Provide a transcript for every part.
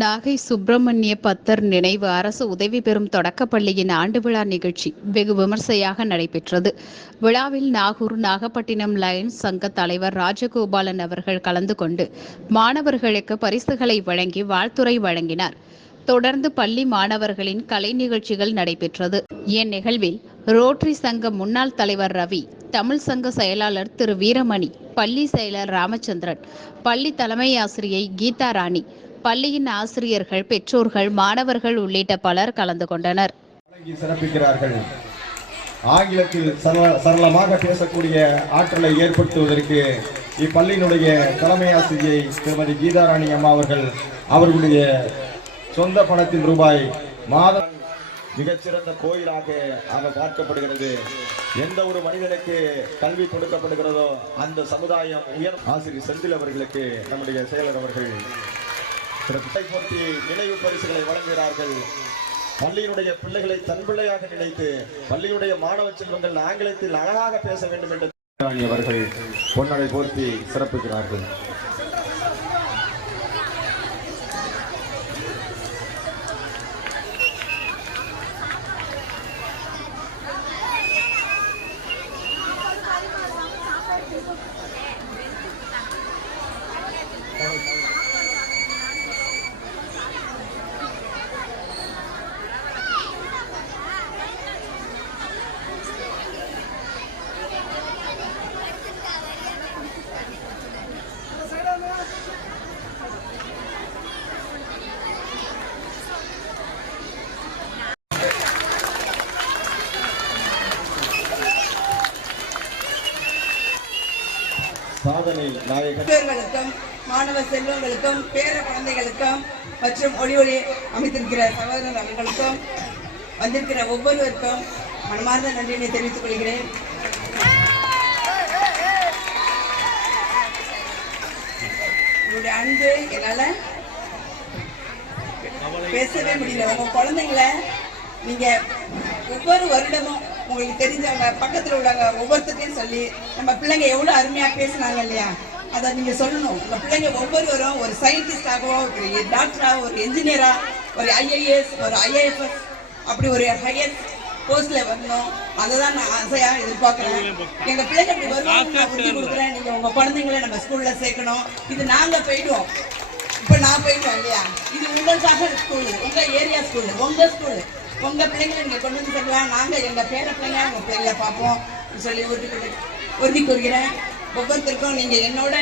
நாகை சுப்பிரமணிய பத்தர் நினைவு அரசு உதவி பெறும் தொடக்கப்பள்ளியின் ஆண்டு விழா நிகழ்ச்சி வெகு விமர்சையாக நடைபெற்றது. விழாவில் நாகூர் நாகப்பட்டினம் லயன்ஸ் சங்க தலைவர் ராஜகோபாலன் அவர்கள் கலந்து கொண்டு மாணவர்களுக்கு பரிசுகளை வழங்கி வாழ்த்துரை வழங்கினார். தொடர்ந்து பள்ளி மாணவர்களின் கலை நிகழ்ச்சிகள் நடைபெற்றது. இந்நிகழ்வில் ரோட்டரி சங்க முன்னாள் தலைவர் ரவி, தமிழ் சங்க செயலாளர் திரு வீரமணி, பள்ளி செயலர் ராமச்சந்திரன், பள்ளி தலைமை ஆசிரியை கீதா ராணி, பள்ளியின் ஆசிரியர்கள், பெற்றோர்கள், மாணவர்கள் உள்ளிட்ட பலர் கலந்து கொண்டனர். சிறப்பிக்கிறார்கள். ஆங்கிலத்தில் சரளமாக பேசக்கூடிய ஆற்றலை ஏற்படுத்துவதற்கு இப்பள்ளியினுடைய தலைமை ஆசிரியை திருமதி கீதாராணி அம்மா அவர்களுடைய சொந்த பணத்தின் ரூபாய் மாதம் மிகச்சிறந்த கோயிலாக பார்க்கப்படுகிறது. எந்த ஒரு மனிதனுக்கு கல்வி கொடுக்கப்படுகிறதோ அந்த சமுதாயம் உயர். ஆசிரியர் செந்தில் அவர்களுக்கு நம்முடைய செயலர் அவர்கள் போட்டி நினைவு பரிசுகளை வழங்குகிறார்கள். பள்ளியினுடைய பிள்ளைகளை தன் பிள்ளையாக நினைத்து பள்ளியுடைய மாணவ செல்வங்கள் ஆங்கிலத்தில் அழகாக பேச வேண்டும் என்று அவர்கள் பொன்னடை போர்த்தி சிறப்புகிறார்கள். சாதனை மாணவ செல்வங்களுக்கும் பேர குழந்தைகளுக்கும் மற்றும் ஒளி அமைத்திருக்கிற சகோதரர் அவர்களுக்கும் வந்திருக்கிற ஒவ்வொருவருக்கும் மனமார்ந்த நன்றியை தெரிவித்துக் கொள்கிறேன். உங்களுடைய அன்பு என்னால பேசவே முடியல. உங்க குழந்தைங்களை நீங்க ஒவ்வொரு வருடமும் உங்களுக்கு தெரிஞ்சவங்க பக்கத்தில் உள்ளவங்க ஒவ்வொருத்தையும் சொல்லி நம்ம பிள்ளைங்க எவ்வளோ அருமையாக பேசினாங்க இல்லையா, அதை நீங்கள் சொல்லணும். உங்கள் பிள்ளைங்க ஒவ்வொருவரும் ஒரு சயின்டிஸ்டாகவோ, ஒரு டாக்டராக, ஒரு என்ஜினியராக, ஒரு ஐஏஎஸ், ஒரு ஐஏஎஃப்எஸ், அப்படி ஒரு ஹையர் போஸ்டில் வரணும். அதை தான் நான் ஆசையாக எதிர்பார்க்குறேன். எங்கள் பிள்ளைங்க அப்படி வருவாங்க, நான் உறுதி கொடுக்குறேன். நீங்கள் உங்கள் குழந்தைங்கள நம்ம ஸ்கூலில் சேர்க்கணும். இது நாங்கள் போயிடுவோம், இப்போ நான் போயிடுவேன் இல்லையா. இது உங்களுக்காக ஸ்கூலு, உங்கள் ஏரியா ஸ்கூலு, உங்கள் ஸ்கூலு, உங்கள் பிள்ளைங்களை நீங்கள் கொண்டு வந்து சேர்க்கலாம். நாங்கள் எங்கள் பேர பிள்ளைங்க உங்கள் பேரில் பார்ப்போம் சொல்லி உறுதி கூறுகிறேன். ஒவ்வொருத்தருக்கும் நீங்கள் என்னோட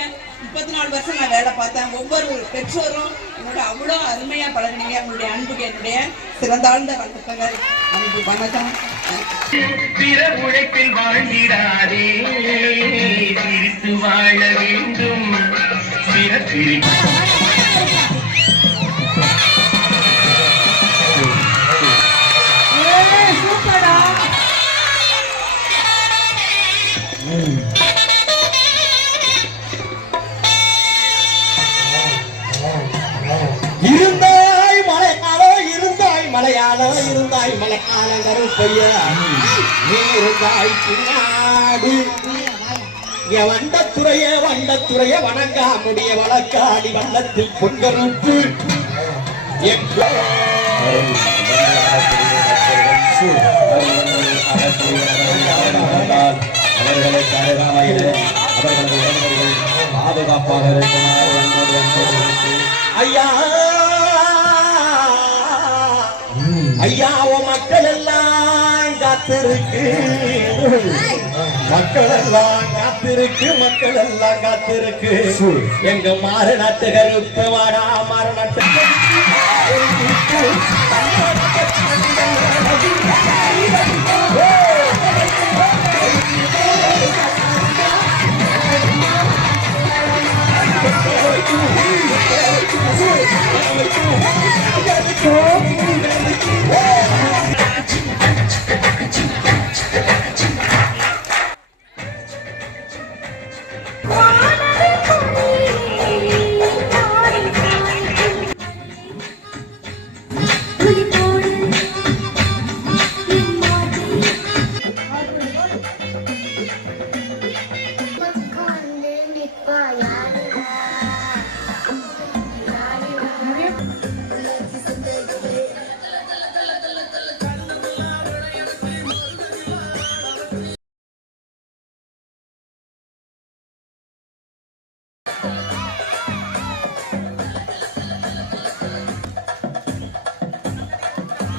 34 வருஷம் நான் வேலை பார்த்தேன். ஒவ்வொரு பெற்றோரும் என்னோட அவ்வளோ அருமையாக பழகினீங்க. உங்களுடைய அன்புக்கு என்னுடைய சிறந்தாழ்ந்த வணக்கங்கள். அன்பு வணக்கம். பிற உழைப்பில் வாழ்கிறாரே, சிரித்து வாழ வேண்டும். இருந்தாய் மலையாளோ, இருந்தாய் மலையாளோ, இருந்தாய் மலையாள கருப்பையா, நீ இருந்தாய் பின்னாடி வண்டத்துறைய வணங்கா முடிய வழக்காடி வண்ணத்தில் பொங்கருப்பு பாதுகாப்பாக ஐயா ஐயா, மக்கள் எல்லாம் காத்திருக்கு, மக்கள் எல்லாம் காத்திருக்கு. எங்க மாறு நாட்டு கருப்பு வாடா, மாறு நாட்டு